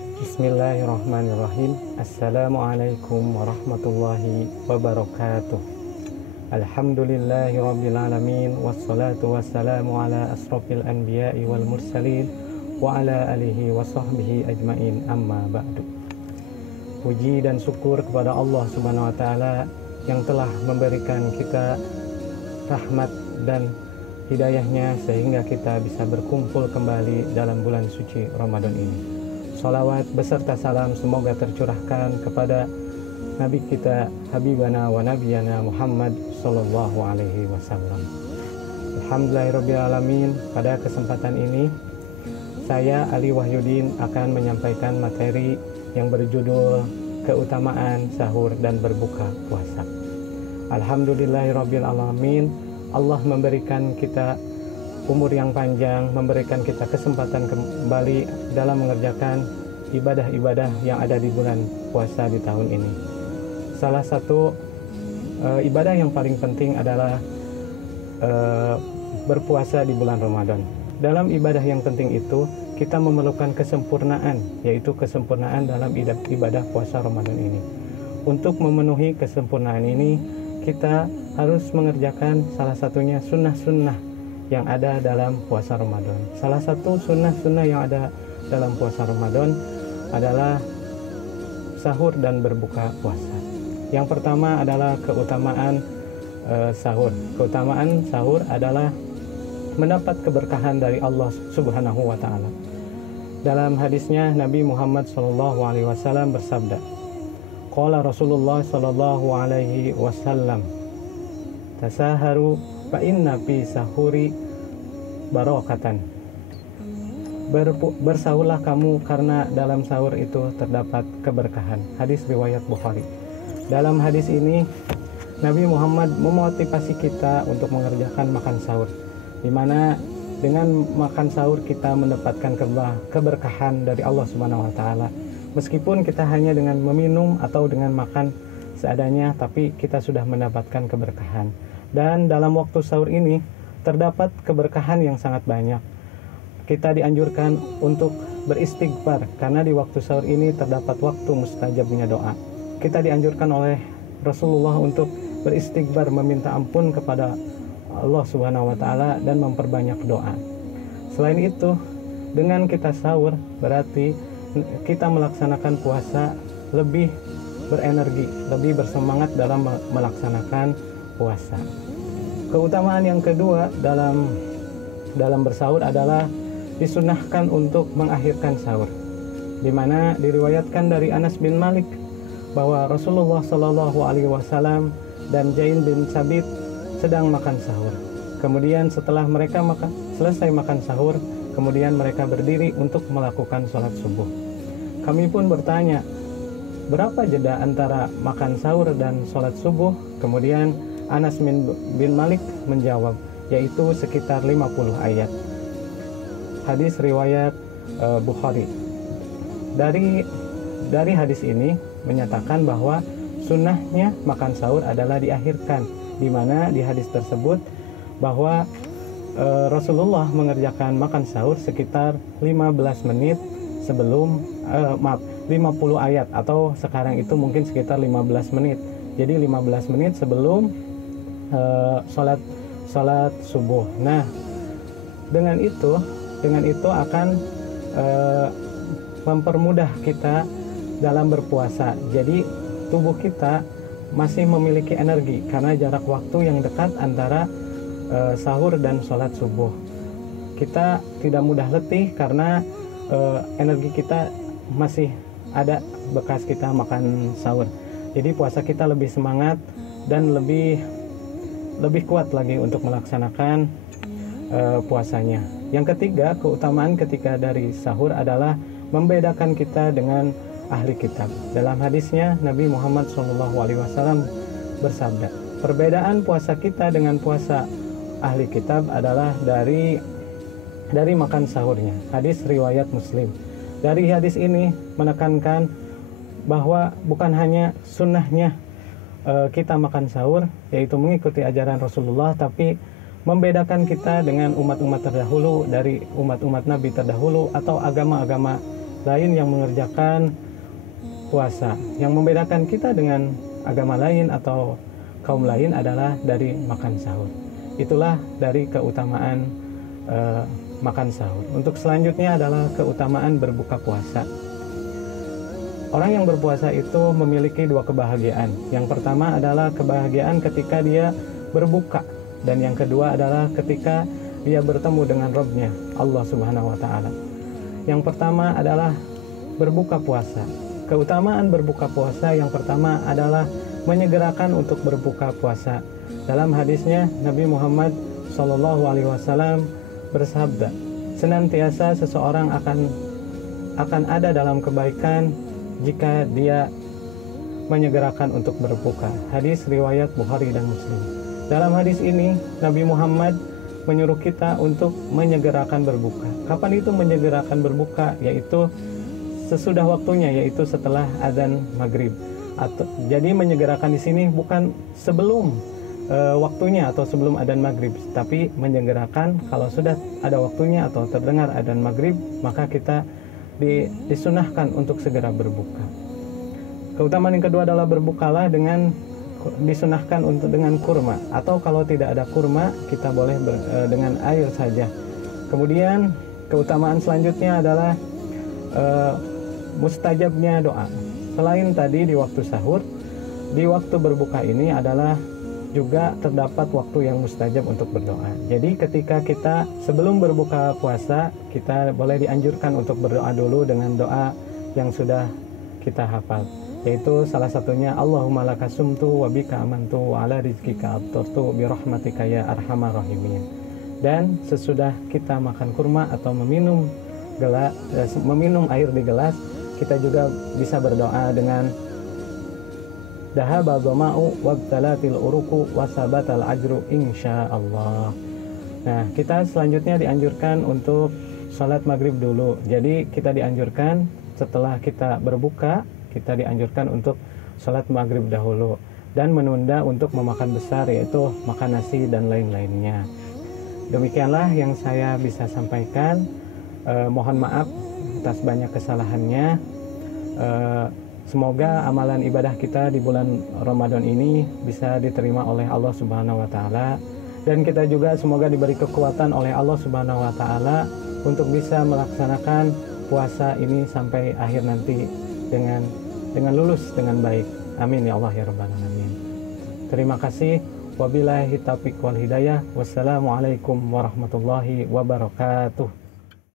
Bismillahirrahmanirrahim. Assalamualaikum warahmatullahi wabarakatuh. Alhamdulillahirabbil alamin wassalatu wassalamu ala asrofil anbiya'i wal mursalin wa ala alihi wa sahbihi ajmain, amma ba'du. Puji dan syukur kepada Allah Subhanahu wa taala yang telah memberikan kita rahmat dan hidayahnya sehingga kita bisa berkumpul kembali dalam bulan suci Ramadan ini. Salawat beserta salam semoga tercurahkan kepada Nabi kita Habibana wa Nabiyana Muhammad Sallallahu Alaihi Wasallam. Alhamdulillahirabbil alamin. Pada kesempatan ini saya Ali Wahyudin akan menyampaikan materi yang berjudul keutamaan sahur dan berbuka puasa. Alhamdulillahirabbil alamin. Allah memberikan kita umur yang panjang, memberikan kita kesempatan kembali dalam mengerjakan ibadah-ibadah yang ada di bulan puasa di tahun ini. Salah satu ibadah yang paling penting adalah berpuasa di bulan Ramadan. Dalam ibadah yang penting itu, kita memerlukan kesempurnaan, yaitu kesempurnaan dalam ibadah puasa Ramadan ini. Untuk memenuhi kesempurnaan ini, kita harus mengerjakan salah satunya sunnah-sunnah yang ada dalam puasa Ramadan. Salah satu sunnah-sunnah yang ada dalam puasa Ramadan adalah sahur dan berbuka puasa. Yang pertama adalah keutamaan sahur. Keutamaan sahur adalah mendapat keberkahan dari Allah Subhanahu wa taala. Dalam hadisnya Nabi Muhammad SAW bersabda, qala Rasulullah sallallahu alaihi wasallam, tasaharu fa inna fi sahuri barakatan. Bersahurlah kamu karena dalam sahur itu terdapat keberkahan. Hadis riwayat Bukhari. Dalam hadis ini Nabi Muhammad memotivasi kita untuk mengerjakan makan sahur, di mana dengan makan sahur kita mendapatkan keberkahan dari Allah Subhanahu wa taala. Meskipun kita hanya dengan meminum atau dengan makan seadanya, tapi kita sudah mendapatkan keberkahan. Dan dalam waktu sahur ini terdapat keberkahan yang sangat banyak. Kita dianjurkan untuk beristighfar, karena di waktu sahur ini terdapat waktu mustajabnya doa. Kita dianjurkan oleh Rasulullah untuk beristighfar, meminta ampun kepada Allah Subhanahu wa taala dan memperbanyak doa. Selain itu, dengan kita sahur berarti kita melaksanakan puasa lebih berenergi, lebih bersemangat dalam melaksanakan puasa. Keutamaan yang kedua dalam bersahur adalah disunahkan untuk mengakhirkan sahur, di mana diriwayatkan dari Anas bin Malik bahwa Rasulullah Shallallahu Alaihi Wasallam dan Zain bin Sabit sedang makan sahur. Kemudian setelah mereka selesai makan sahur, kemudian mereka berdiri untuk melakukan sholat subuh. Kami pun bertanya, berapa jeda antara makan sahur dan sholat subuh? Kemudian Anas bin Malik menjawab, yaitu sekitar 50 ayat. Hadis riwayat Bukhari. Dari hadis ini menyatakan bahwa sunnahnya makan sahur adalah diakhirkan, di mana di hadis tersebut bahwa Rasulullah mengerjakan makan sahur sekitar 15 menit sebelum 50 ayat, atau sekarang itu mungkin sekitar 15 menit. Jadi 15 menit sebelum salat subuh. Nah, dengan itu akan mempermudah kita dalam berpuasa. Jadi tubuh kita masih memiliki energi karena jarak waktu yang dekat antara sahur dan sholat subuh. Kita tidak mudah letih karena energi kita masih ada bekas kita makan sahur. Jadi puasa kita lebih semangat dan lebih kuat lagi untuk melaksanakan puasanya. Yang ketiga, keutamaan ketika dari sahur adalah membedakan kita dengan ahli kitab. Dalam hadisnya Nabi Muhammad SAW bersabda, perbedaan puasa kita dengan puasa ahli kitab adalah dari makan sahurnya. Hadis riwayat Muslim. Dari hadis ini menekankan bahwa bukan hanya sunnahnya kita makan sahur, yaitu mengikuti ajaran Rasulullah, tapi membedakan kita dengan umat-umat terdahulu, dari umat-umat Nabi terdahulu atau agama-agama lain yang mengerjakan puasa. Yang membedakan kita dengan agama lain atau kaum lain adalah dari makan sahur. Itulah dari keutamaan makan sahur. Untuk selanjutnya adalah keutamaan berbuka puasa. Orang yang berpuasa itu memiliki dua kebahagiaan. Yang pertama adalah kebahagiaan ketika dia berbuka, dan yang kedua adalah ketika dia bertemu dengan Rabb-Nya, Allah Subhanahu wa Ta'ala. Yang pertama adalah berbuka puasa. Keutamaan berbuka puasa yang pertama adalah menyegerakan untuk berbuka puasa. Dalam hadisnya Nabi Muhammad SAW bersabda, senantiasa seseorang akan ada dalam kebaikan jika dia menyegerakan untuk berbuka. Hadis riwayat Bukhari dan Muslim. Dalam hadis ini Nabi Muhammad menyuruh kita untuk menyegerakan berbuka. Kapan itu menyegerakan berbuka? Yaitu sesudah waktunya, yaitu setelah adzan maghrib. Jadi menyegerakan di sini bukan sebelum waktunya atau sebelum adzan maghrib, tapi menyegerakan kalau sudah ada waktunya atau terdengar adzan maghrib, maka kita disunahkan untuk segera berbuka. Keutamaan yang kedua adalah berbukalah dengan disunahkan untuk dengan kurma, atau kalau tidak ada kurma kita boleh dengan air saja. Kemudian keutamaan selanjutnya adalah mustajabnya doa. Selain tadi di waktu sahur, di waktu berbuka ini adalah juga terdapat waktu yang mustajab untuk berdoa. Jadi ketika kita sebelum berbuka puasa, kita boleh dianjurkan untuk berdoa dulu dengan doa yang sudah kita hafal, yaitu salah satunya Allahumma laka sumtu wa bika amantu wa ala rizkika abtartu bi rahmatika ya arhamar rahimin. Dan sesudah kita makan kurma atau meminum air di gelas, kita juga bisa berdoa dengan dahaba dhama'u wabtalatil uruku wasabatal ajru insyaallah. Nah, kita selanjutnya dianjurkan untuk sholat maghrib dulu. Jadi kita dianjurkan setelah kita berbuka, kita dianjurkan untuk sholat maghrib dahulu dan menunda untuk memakan besar, yaitu makan nasi dan lain-lainnya. Demikianlah yang saya bisa sampaikan. Mohon maaf atas banyak kesalahannya. Semoga amalan ibadah kita di bulan Ramadan ini bisa diterima oleh Allah Subhanahu wa Ta'ala, dan kita juga semoga diberi kekuatan oleh Allah Subhanahu wa Ta'ala untuk bisa melaksanakan puasa ini sampai akhir nanti dengan lulus dengan baik. Amin ya Allah ya Rabbal alamin. Terima kasih. Wabillahi taufiq wal hidayah. Wassalamualaikum warahmatullahi wabarakatuh.